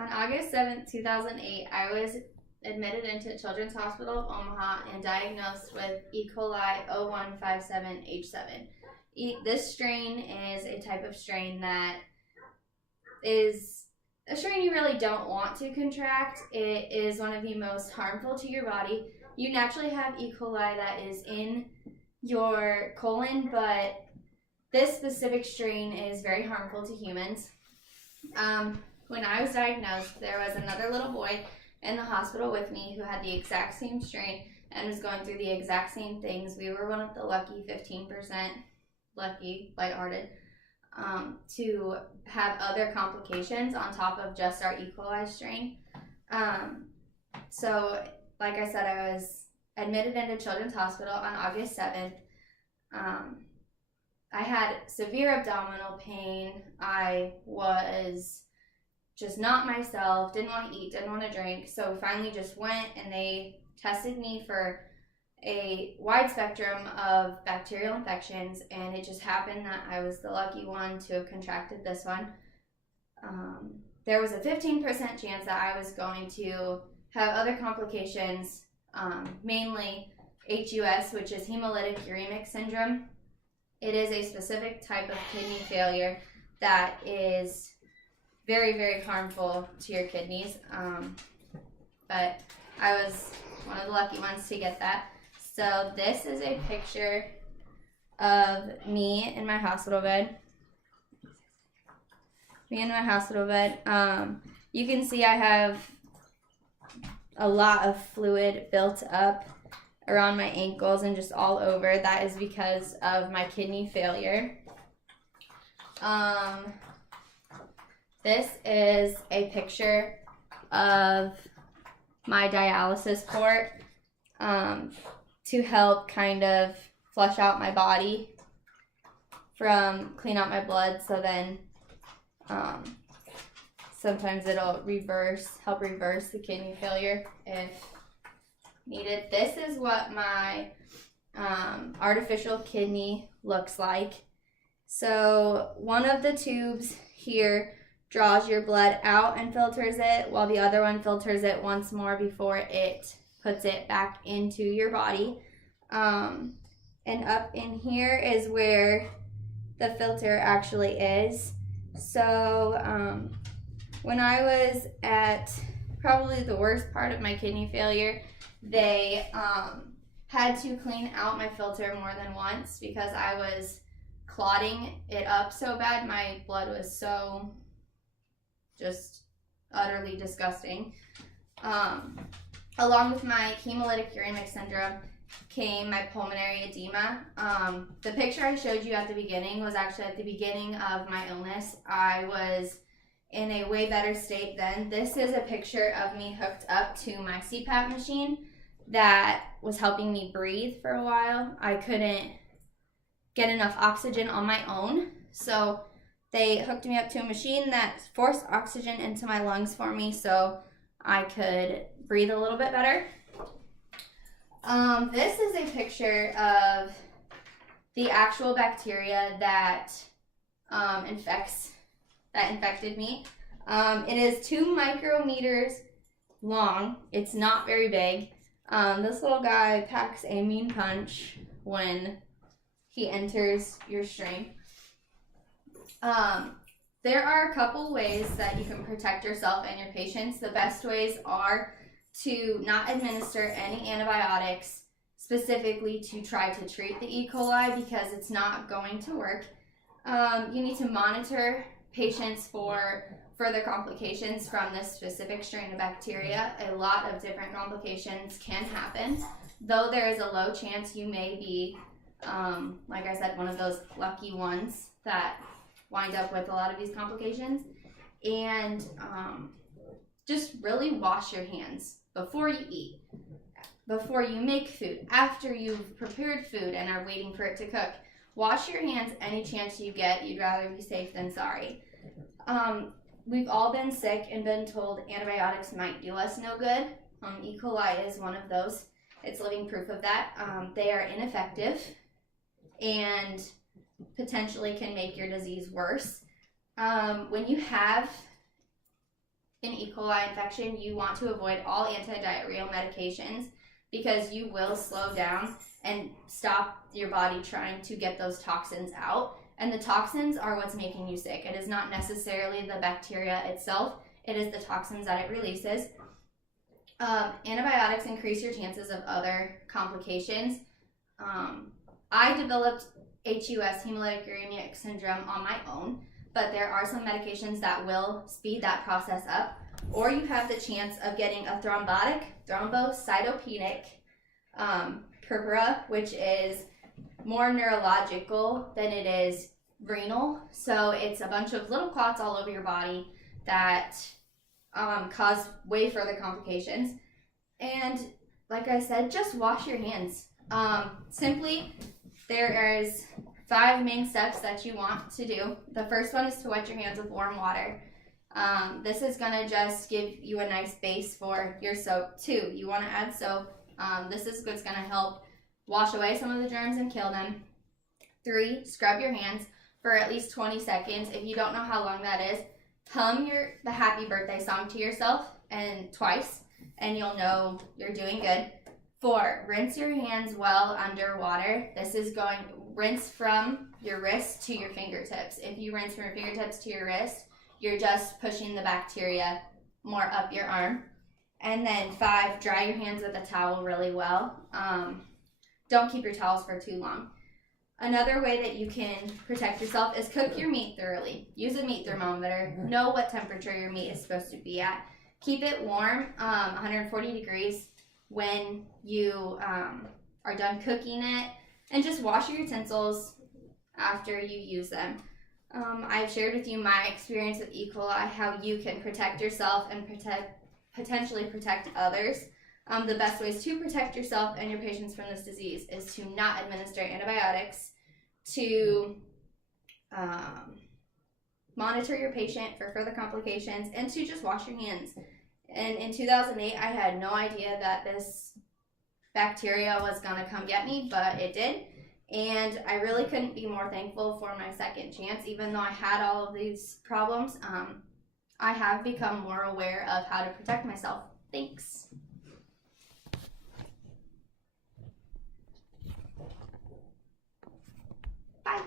On August 7th, 2008, I was admitted into Children's Hospital of Omaha and diagnosed with E. coli 0157H7. This strain is a type of strain that is a strain you really don't want to contract. It is one of the most harmful to your body. You naturally have E. coli that is in your colon, but this specific strain is very harmful to humans. When I was diagnosed, there was another little boy in the hospital with me who had the exact same strain and was going through the exact same things. We were one of the lucky 15%, lucky, lighthearted, to have other complications on top of just our E. coli strain. So, like I said, I was admitted into Children's Hospital on August 7th. I had severe abdominal pain. I was just not myself, didn't want to eat, didn't want to drink. So we finally just went and they tested me for a wide spectrum of bacterial infections, and it just happened that I was the lucky one to have contracted this one. There was a 15% chance that I was going to have other complications, mainly HUS, which is hemolytic uremic syndrome. It is a specific type of kidney failure that is very, very harmful to your kidneys. But I was one of the lucky ones to get that. So this is a picture of me in my hospital bed. You can see I have a lot of fluid built up around my ankles and just all over. That is because of my kidney failure. This is a picture of my dialysis port to help kind of flush out my body clean out my blood, so then sometimes it'll help reverse the kidney failure if needed. This is what my artificial kidney looks like. So one of the tubes here draws your blood out and filters it, while the other one filters it once more before it puts it back into your body. And up in here is where the filter actually is. So when I was at probably the worst part of my kidney failure, they had to clean out my filter more than once because I was clotting it up so bad. My blood was so just utterly disgusting. Along with my hemolytic uremic syndrome came my pulmonary edema. The picture I showed you at the beginning was actually at the beginning of my illness. I was in a way better state then. This is a picture of me hooked up to my CPAP machine that was helping me breathe for a while. I couldn't get enough oxygen on my own, so they hooked me up to a machine that forced oxygen into my lungs for me so I could breathe a little bit better. This is a picture of the actual bacteria that infected me. It is 2 micrometers long. It's not very big. This little guy packs a mean punch when he enters your stream. There are a couple ways that you can protect yourself and your patients. The best ways are to not administer any antibiotics specifically to try to treat the E. coli because it's not going to work. You need to monitor patients for further complications from this specific strain of bacteria. A lot of different complications can happen, though there is a low chance you may be, like I said, one of those lucky ones that wind up with a lot of these complications. And just really wash your hands before you eat, before you make food, after you've prepared food and are waiting for it to cook. Wash your hands any chance you get. You'd rather be safe than sorry. We've all been sick and been told antibiotics might do us no good. E. coli is one of those. It's living proof of that. They are ineffective and potentially can make your disease worse. When you have an E. coli infection, you want to avoid all antidiarrheal medications because you will slow down and stop your body trying to get those toxins out. And the toxins are what's making you sick. It is not necessarily the bacteria itself. It is the toxins that it releases. Antibiotics increase your chances of other complications. I developed HUS, hemolytic uremic syndrome, on my own, but there are some medications that will speed that process up. Or you have the chance of getting a thrombotic, thrombocytopenic purpura, which is more neurological than it is renal. So it's a bunch of little clots all over your body that cause way further complications. And like I said, just wash your hands. Simply, there is 5 main steps that you want to do. The first one is to wet your hands with warm water. This is going to just give you a nice base for your soap. 2, you want to add soap. This is what's going to help wash away some of the germs and kill them. 3, scrub your hands for at least 20 seconds. If you don't know how long that is, hum the happy birthday song to yourself and twice, and you'll know you're doing good. 4, rinse your hands well under water. This is rinse from your wrist to your fingertips. If you rinse from your fingertips to your wrist, you're just pushing the bacteria more up your arm. And then 5, dry your hands with a towel really well. Don't keep your towels for too long. Another way that you can protect yourself is cook your meat thoroughly. Use a meat thermometer. Know what temperature your meat is supposed to be at. Keep it warm, 140 degrees when you are done cooking it. And just wash your utensils after you use them. I've shared with you my experience with E. coli, how you can protect yourself and potentially protect others. The best ways to protect yourself and your patients from this disease is to not administer antibiotics, to monitor your patient for further complications, and to just wash your hands. And in 2008, I had no idea that this bacteria was going to come get me, but it did. And I really couldn't be more thankful for my second chance. Even though I had all of these problems, I have become more aware of how to protect myself. Thanks. Bye.